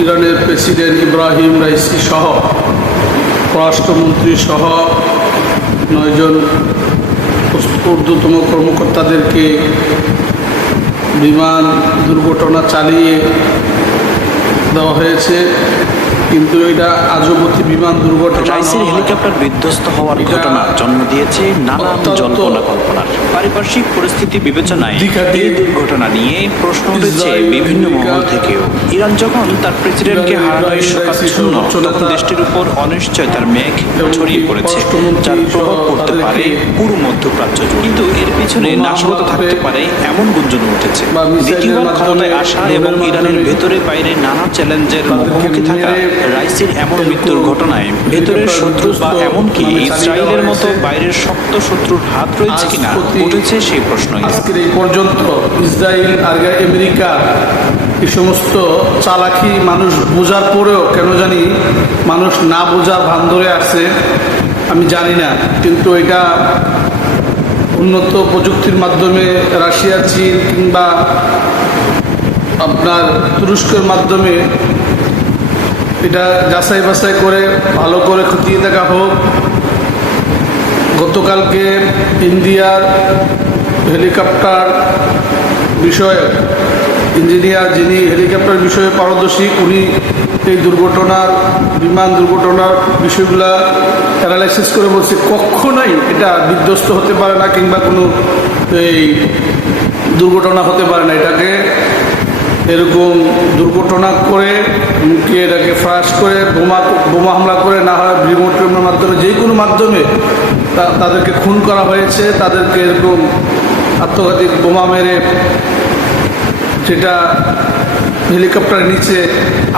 ইরানের president Ebrahim Raisi সহ পররাষ্ট্রমন্ত্রী সহ নয়জন ঊর্ধ্বতম কর্মকর্তাদেরকে বিমান দুর্ঘটনা চালিয়ে দেওয়া হয়েছে কিন্তু এটা আজবতী বিমান দুর্ঘটনা। হেলিকপ্টার বিধ্বস্ত হওয়ার ঘটনা জন্ম দিয়েছে নানান অত্যন্ত জল্পনা কল্পনার পারিপার্শ্বিক পরিস্থিতি বিবেচনায় এই দুর্ঘটনা নিয়ে প্রশ্ন উঠেছে বিভিন্ন মহল থেকেও। ইরান যখন তার প্রেসিডেন্টকে হারানোয় শোকাচ্ছন্ন তখন দেশটির উপর অনিশ্চয়তার মেঘ ছড়িয়ে পড়েছে যার প্রভাব পড়তে পারে পুরো মধ্যপ্রাচ্য কিন্তু এর পিছনে নাশকতা থাকতে পারে এমন গুঞ্জন উঠেছে। দ্বিতীয়বার ক্ষমতায় আসা এবং ইরানের ভেতরে বাইরে নানা চ্যালেঞ্জের মুখোমুখি থাকা রাইসির এমন মৃত্যুর ঘটনায় ভেতরের শত্রু বা এমনকি মানে ইসরায়েলের মতো বাইরের শক্ত শত্রুর হাত রয়েছে কিনা? উঠেছে সেই প্রশ্নই। আজকের এই পর্যন্ত ইসরায়েল আর আমেরিকা এই সমস্ত চালাকি মানুষ বোঝার পরেও কেন জানি মানুষ না বোঝা ভান ধরে আসছে, আমি জানি না। কিন্তু এটা উন্নত প্রযুক্তির মাধ্যমে রাশিয়া, চীন কিংবা আপনার তুরস্কের মাধ্যমে এটা যাচাই বাছাই করে, ভালো করে খতিয়ে দেখা হোক। গতকালকে ইন্ডিয়ার হেলিকপ্টার বিষয়ে ইঞ্জিনিয়ার যিনি হেলিকপ্টার বিষয়ে পারদর্শী, উনি এই দুর্ঘটনার, বিমান দুর্ঘটনার বিষয়গুলা অ্যানালাইসিস করে বলছে, কখনোই এটা বিধ্বস্ত হতে পারে না কিংবা কোনো এই দুর্ঘটনা হতে পারে না। এটাকে এরকম দুর্ঘটনা করে এটাকে ফ্রাশ করে, বোমা বোমা হামলা করে, না হয় রিমোটের মাধ্যমে, যে কোনো মাধ্যমে তাদেরকে খুন করা হয়েছে, তাদেরকে এরকম আত্মঘাতিক বোমা মেরে সেটা হেলিকপ্টার নিচে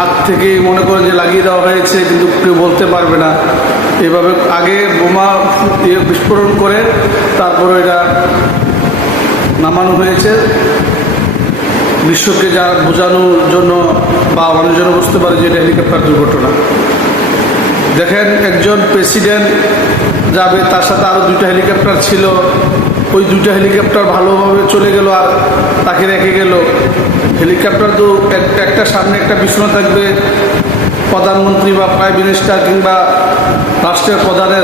আগ থেকেই মনে করেন যে লাগিয়ে দেওয়া হয়েছে, কিন্তু কেউ বলতে পারবে না। এভাবে আগে বোমা বিস্ফোরণ করে তারপরে এটা নামানো হয়েছে। বিশ্বকে যা বোঝানোর জন্য বা মানুষ যেন বুঝতে পারে যে এটা হেলিকপ্টার দুর্ঘটনা। দেখেন একজন প্রেসিডেন্ট যাবে, তার সাথে আরও দুইটা হেলিকপ্টার ছিল। ওই দুইটা হেলিকপ্টার ভালোভাবে চলে গেল আর তাকে রেখে গেল। হেলিকপ্টার তো এক- একটা সামনে একটা পিছনে থাকবে। প্রধানমন্ত্রী বা প্রাইম মিনিস্টার কিংবা রাষ্ট্রের প্রধানের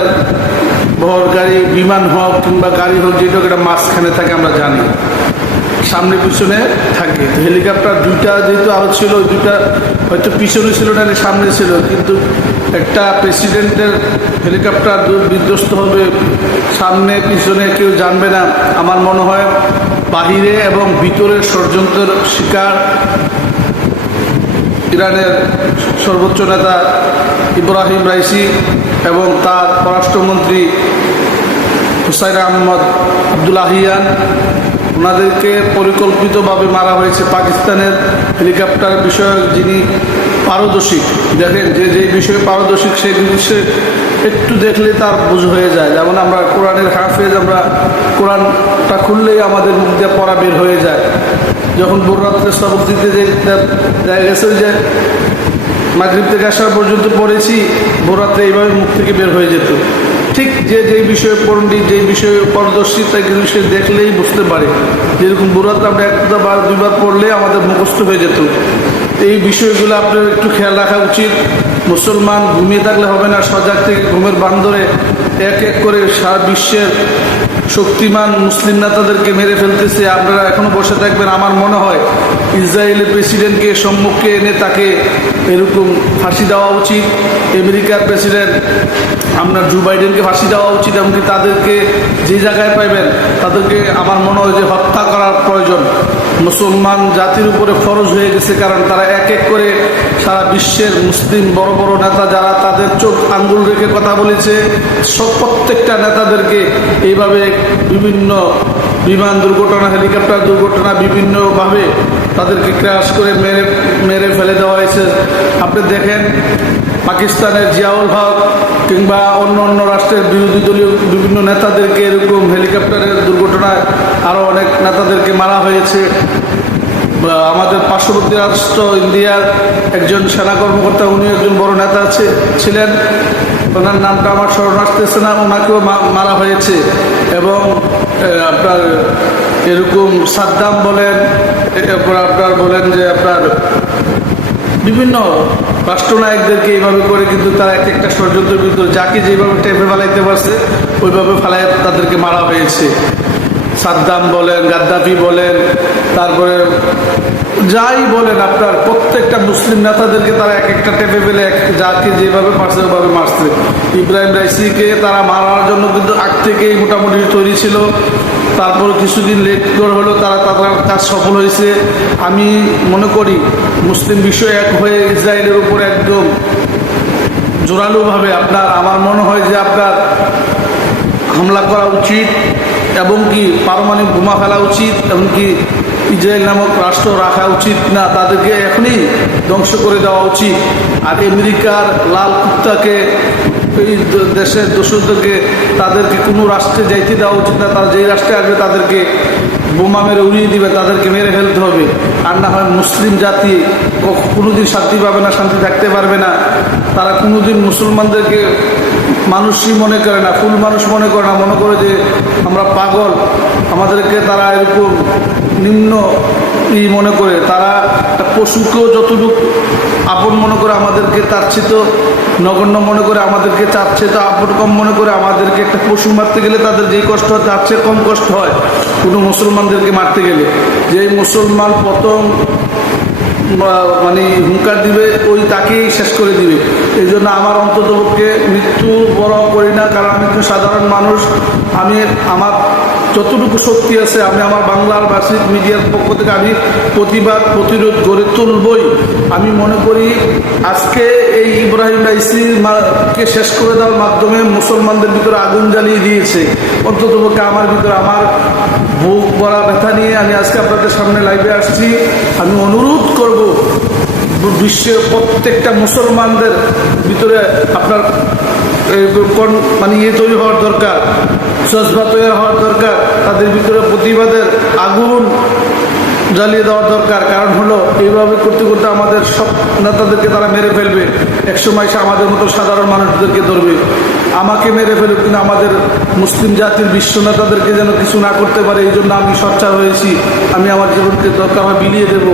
ভর গাড়ি, বিমান হোক কিংবা গাড়ি হোক যেটা একটা মাঝখানে থাকে, আমরা জানি। সামনে পিছনে থাকে। হেলিকপ্টার দুইটা যেহেতু আরও ছিল দুইটা হয়তো পিছনে ছিল না, সামনে ছিল। কিন্তু একটা প্রেসিডেন্টের হেলিকপ্টার বিধ্বস্ত হবে, সামনে পিছনে কেউ জানবে না। আমার মনে হয় বাহিরে এবং ভিতরে ষড়যন্ত্রের শিকার ইরানের সর্বোচ্চ নেতা ইব্রাহিম রাইসি এবং তার পররাষ্ট্রমন্ত্রী হুসাইন আহমদ আবদুল্লাহিয়ান ওনাদেরকে পরিকল্পিতভাবে মারা হয়েছে পাকিস্তানের হেলিকপ্টার বিষয়ক যিনি পারদর্শী। দেখেন, যে যে বিষয়ে পারদর্শী সেই বিষয়ে একটু দেখলে তার বুঝ হয়ে যায়। যেমন আমরা কোরআনের হাফেজ, আমরা কোরআনটা খুললেই আমাদের মুখ দিয়ে পড়া বের হয়ে যায়। যখন বোররাত্রে সবক দিতে যে গেছে যে মাগরীব থেকে আসা পর্যন্ত পড়েছি ভোরাতে এইভাবে মুখ থেকে বের হয়ে যেত। ঠিক যে যেই বিষয়ে পণ্ডিত, যেই বিষয়ে পারদর্শী কিন্তু সে দেখলেই বুঝতে পারে। যেরকম বোরাতে আমরা একটা বার দুবার পড়লে আমাদের মুখস্থ হয়ে যেত। এই বিষয়গুলো আপনার একটু খেয়াল রাখা উচিত। মুসলমান ঘুমিয়ে থাকলে হবে না, সজাগ থেকে ঘুমের বান্দরে এক এক করে সারা বিশ্বের শক্তিমান মুসলিম নেতাদেরকে মেরে ফেলতেছে। আপনারা এখনও বসে থাকবেন, আমার মনে হয়। ইসরায়েলের প্রেসিডেন্টকে সম্মুখে এনে তাকে এরকম ফাঁসি দেওয়া উচিত। আমেরিকার প্রেসিডেন্ট, আপনার জো বাইডেনকে ফাঁসি দেওয়া উচিত এমনকি তাদেরকে যে জায়গায় পাইবেন, তাদেরকে আমার মনে হয় যে হত্যা করার প্রয়োজন। মুসলমান জাতির উপরে ফরজ হয়ে গেছে কারণ তারা এক এক করে সারা বিশ্বের মুসলিম বড় বড় নেতা যারা তাদের চোখ আঙ্গুল রেখে কথা বলেছে, সব প্রত্যেকটা নেতাদেরকে এইভাবে বিভিন্ন বিমান দুর্ঘটনা, হেলিকপ্টার দুর্ঘটনা বিভিন্নভাবে তাদেরকে ক্র্যাশ করে মেরে মেরে ফেলে দেওয়া হয়েছে। আপনি দেখেন, পাকিস্তানের জিয়াউল হক কিংবা অন্য অন্য রাষ্ট্রের বিরোধী দলীয় বিভিন্ন নেতাদেরকে এরকম হেলিকপ্টারের দুর্ঘটনায় আরও অনেক নেতাদেরকে মারা হয়েছে। আমাদের পার্শ্ববর্তী রাষ্ট্র ইন্ডিয়ার একজন সেনা কর্মকর্তা উনি একজন বড় নেতা ছিলেন। ওনার নামটা আমার স্মরণ আসতেছে না, ওনাকেও মারা হয়েছে। এবং এরকম সাদ্দাম বলেন এরপর আপনার বলেন যে আপনার বিভিন্ন রাষ্ট্রনায়কদেরকে এইভাবে করে কিন্তু তারা এক একটা ষড়যন্ত্রের ভিতরে যাকে যেভাবে টেপে ফেলাইতে পারছে, ওইভাবে ফেলায় তাদেরকে মারা হয়েছে। সাদ্দাম বলেন, গাদ্দাফি বলেন, তারপরে যাই বলেন আপনার, প্রত্যেকটা মুসলিম নেতাদেরকে তারা এক একটা টেপে ফেলে, এক যাকে যেভাবে পারছে ওভাবে মারছে। ইব্রাহিম রাইসিকে তারা মারার জন্য কিন্তু আগ থেকেই মোটামুটি তৈরি ছিল। তারপর কিছুদিন লেট করে হলেও তারা তাদের কাজ সফল হয়েছে। আমি মনে করি মুসলিম বিশ্ব এক হয়ে ইসরায়েলের উপর একদম জোরালোভাবে আপনার, আমার মনে হয় যে আপনার হামলা করা উচিত এবং কি পারমাণবিক বোমা ফেলা উচিত এমনকি ইসরায়েল নামক রাষ্ট্র রাখা উচিত না, তাদেরকে এখনই ধ্বংস করে দেওয়া উচিত। আর আমেরিকার লাল কুত্তাকে এই দেশের দোষদেরকে তাদেরকে কোনো রাষ্ট্রে যাইতে দেওয়া উচিত না। তারা যেই রাষ্ট্রে আসবে তাদেরকে বোমা মেরে উড়িয়ে দিবে, তাদেরকে মেরে ফেলতে হবে। আর না হয় মুসলিম জাতি কোনোদিন শান্তি পাবে না, শান্তি থাকতে পারবে না। তারা কোনোদিন মুসলমানদেরকে মানুষই মনে করে না, ফুল মানুষ মনে করে না। মনে করে যে আমরা পাগল। আমাদেরকে তারা এরকম নিম্ন ই মনে করে। তারা পশুকেও যতটুকু আপন মনে করে আমাদেরকে তার চেয়ে তো নগণ্য মনে করে আমাদেরকে চেয়ে তো আপন কম মনে করে আমাদেরকে একটা পশু মারতে গেলে তাদের যেই কষ্ট হয়, তার চেয়ে কম কষ্ট হয় কোনো মুসলমানদেরকে মারতে গেলে। যেই মুসলমান প্রথম মানে হুঙ্কার দিবে, ওই তাকেই শেষ করে দিবে। এই জন্য আমার অন্ততপক্ষে মৃত্যু বড় করি না, কারণ আমি একজন সাধারণ মানুষ। আমি, আমার যতটুকু শক্তি আছে, আমি আমার বাংলার বার্ষিক মিডিয়ার পক্ষ থেকে আমি প্রতিবাদ, প্রতিরোধ গড়ে তুলবই। আমি মনে করি আজকে এই ইব্রাহিম রাইসির মা- কে শেষ করে দেওয়ার মাধ্যমে মুসলমানদের ভিতরে আগুন জ্বালিয়ে দিয়েছে। অন্ততপক্ষে আমার ভিতরে আমার বুক বড়া ব্যথা নিয়ে আমি আজকে আপনাদের সামনে লাইভে আসছি। আমি অনুরোধ করব বিশ্বের প্রত্যেকটা মুসলমানদের ভিতরে আপনার কোন- মানে ইয়ে তৈরি হওয়ার দরকার, সজবা তৈরি হওয়ার দরকার, তাদের ভিতরে প্রতিবাদের আগুন জ্বালিয়ে দেওয়ার দরকার। কারণ হলো, এইভাবে করতে করতে আমাদের সব নেতাদেরকে তারা মেরে ফেলবে। একসময় সে আমাদের মতো সাধারণ মানুষদেরকে ধরবে। আমাকে মেরে ফেলবে কিন্তু আমাদের মুসলিম জাতির বিশ্ব নেতাদেরকে যেন কিছু না করতে পারে, এই জন্য আমি সচ্চার হয়েছি। আমি আমার জীবনকে দরকার হয় বিলিয়ে দেব।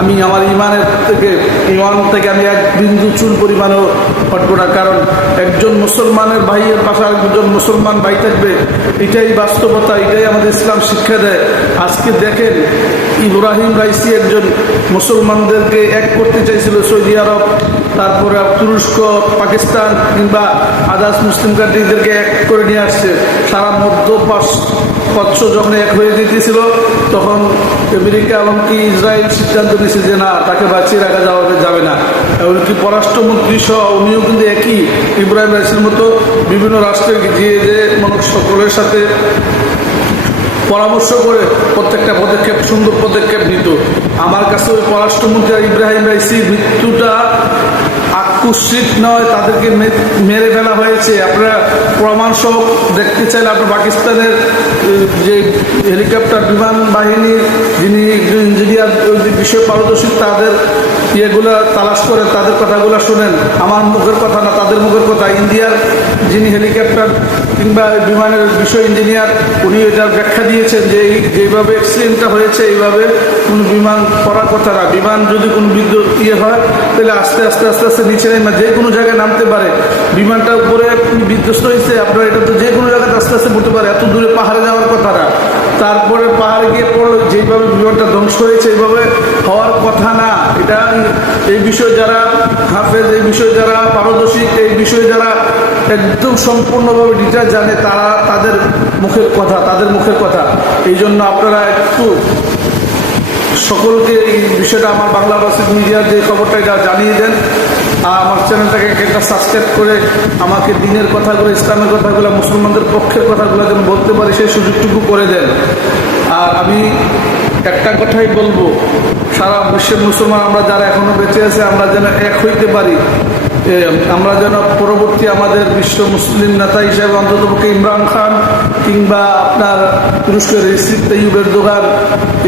আমি আমার ইমানের থেকে, ইমান থেকে আমি এক বিন্দু চুল পরিমাণেও হটবো না। কারণ একজন মুসলমানের ভাইয়ের পাশে একজন মুসলমান ভাই থাকবে, এটাই বাস্তবতা, এটাই আমাদের ইসলাম শিক্ষা দেয়। আজকে দেখেন, ইব্রাহিম রাইসি একজন মুসলমানদেরকে এক করতে চাইছিল সৌদি আরব। তারপরে তুরস্ক, পাকিস্তান কিংবা আদার্স মুসলিম কান্ট্রিদেরকে এক করে নিয়ে আসছে। সারা মধ্য পশ্চ যখন এক হয়ে যেতেছিল, তখন আমেরিকা এমনকি ইসরায়েল সিদ্ধান্ত নিয়েছে যে না, তাকে বাঁচিয়ে রাখা যাওয়া যাবে না। এমনকি পররাষ্ট্রমন্ত্রী সহ উনিও কিন্তু একই ইব্রাহিম রাইসির মতো বিভিন্ন রাষ্ট্রে গিয়ে যে মানুষ সকলের সাথে পরামর্শ করে প্রত্যেকটা পদক্ষেপ সুন্দর পদক্ষেপ নিত। আমার কাছে ওই পররাষ্ট্রমন্ত্রী ইব্রাহিম রাইসি মৃত্যুটা আকস্মিক নয়, তাদেরকে মেরে ফেলা হয়েছে। আপনারা প্রমাণ সহ দেখতে চাইলে আপনার পাকিস্তানের যে হেলিকপ্টার বিমান বাহিনীর যিনি ইঞ্জিনিয়ার বিষয়ে পারদর্শী, তাদের ইয়েগুলো তালাশ করেন, তাদের কথাগুলো শুনেন। আমার মুখের কথা না, তাদের মুখের কথা। ইন্ডিয়ার যিনি হেলিকপ্টার কিংবা বিমানের বিষয় ইঞ্জিনিয়ার, উনি এটার ব্যাখ্যা দিয়েছেন যে এই যেভাবে অ্যাক্সিডেন্টটা হয়েছে, এইভাবে কোনো বিমান করার কথা না। বিমান যদি কোনো বিদ্যুৎ ইয়ে হয় তাহলে আস্তে আস্তে আস্তে আস্তে নিচে নেমে, যে কোনো জায়গায় নামতে পারে। বিমানটা উপরে বিধ্বস্ত হয়েছে, আপনার এটা তো যে কোনো জায়গায় আস্তে আস্তে পড়তে পারে, এত দূরে পাহাড়ে যাওয়ার কথা না। তারপরে পাহাড়ে গিয়ে পড়ল যেভাবে বিমানটা ধ্বংস হয়েছে, এইভাবে হওয়ার কথা না। এটা এই বিষয়ে যারা হাফেজ, এই বিষয়ে যারা পারদর্শী, এই বিষয়ে যারা একদম সম্পূর্ণভাবে ডিটেল জানে, তারা তাদের মুখের কথা, তাদের মুখের কথা। এই জন্য আপনারা একটু সকলকে এই বিষয়টা আমার বাংলা ভাষিক মিডিয়ার যে খবরটা এটা জানিয়ে দেন। আর আমার চ্যানেলটাকে একটা সাবস্ক্রাইব করে আমাকে দিনের কথাগুলো, ইসলামের কথাগুলো, মুসলমানদের পক্ষের কথাগুলো যেন বলতে পারি, সেই সুযোগটুকু করে দেন। আর আমি একটা কথাই বলব, সারা বিশ্বের মুসলমান আমরা যারা এখনও বেঁচে আছে, আমরা যেন এক হইতে পারি। আমরা যেন পরবর্তী আমাদের বিশ্ব মুসলিম নেতা হিসেবে অন্ততপক্ষে ইমরান খান কিংবা আপনার তুরস্কের রিসিপ তাইয়ুবের দোকান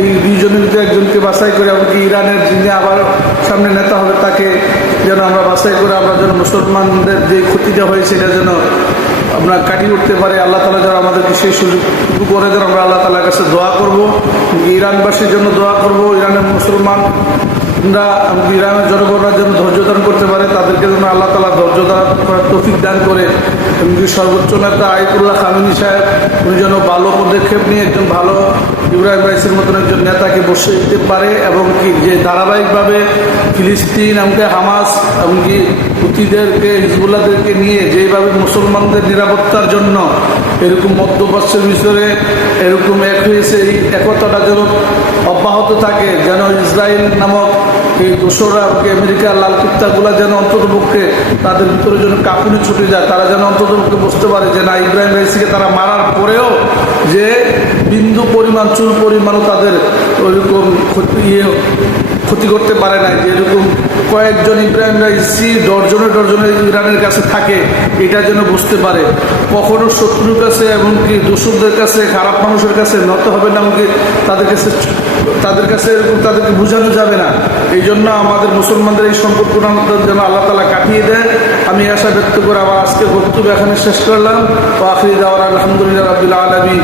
এই দুইজনের ভিতরে একজনকে বাছাই করে, এমনকি ইরানের যিনি আবার সামনে নেতা হবে, তাকে যেন আমরা বাছাই করে আমরা যেন মুসলমানদের যে ক্ষতিটা হয়েছে এটা যেন আমরা কাটিয়ে উঠতে পারি, আল্লাহ তালা যারা আমাদেরকে সেই সুযোগ করে দেন আমরা আল্লাহ তালার কাছে দোয়া করব। ইরানবাসীর জন্য দোয়া করব, ইরানের মুসলমানরা ইরানের জনগণরা যেন ধৈর্য ধারণ করতে পারে, তাদেরকে যেন আল্লাহ তালা ধৈর্য ধারণ করার তৌফিক দান করে। সর্বোচ্চ নেতা আইকুল্লাহ খামিনী সাহেব, উনি যেন ভালো পদক্ষেপ নিয়ে একজন ভালো ইব্রাহিম রাইসের মতন একজন নেতাকে বসে দিতে পারে এবং কি যে ধারাবাহিকভাবে ফিলিস্তিন, এমনকি হামাস, এমনকি হুতিদেরকে, হিজবুল্লাহদেরকে নিয়ে যেভাবে মুসলমানদের নিরাপত্তার জন্য এরকম মধ্যপ্রাচ্যের ভিতরে এরকম এক হয়েছে, এই একতাটা যেন অব্যাহত থাকে, যেন ইসরায়েল নামক এই দোসররা আমেরিকার লাল কুত্তাগুলা যেন অন্ততপক্ষে তাদের ভিতরে যেন কাপুনি ছুটে যায়, তারা যেন অন্ততপক্ষে বুঝতে পারে যে না, ইব্রাহিম রাইসিকে তারা মারার পরেও যে বিন্দু পরিমাণ, চুল পরিমাণও তাদের ওইরকম ইয়ে ক্ষতি করতে পারে না যে এরকম কয়েকজন ইব্রাহিম রাইসি ডর্জনে ডর্জনে ইরানের কাছে থাকে, এটা যেন বুঝতে পারে। কখনো শত্রুর কাছে এমনকি দোষকদের কাছে, খারাপ মানুষের কাছে নত হবে না, এমনকি তাদের কাছে তাদের কাছে এরকম তাদেরকে বোঝানো যাবে না। এই জন্য আমাদের মুসলমানদের এই সংকটগুলো যেন আল্লাহ তালা কাটিয়ে দেয়। আমি আশা ব্যক্ত করে আমার আজকে বক্তব্য এখানে শেষ করলাম। তো আখরি দাওয়ার আলহামদুলিল্লাহ রাবিল আলমী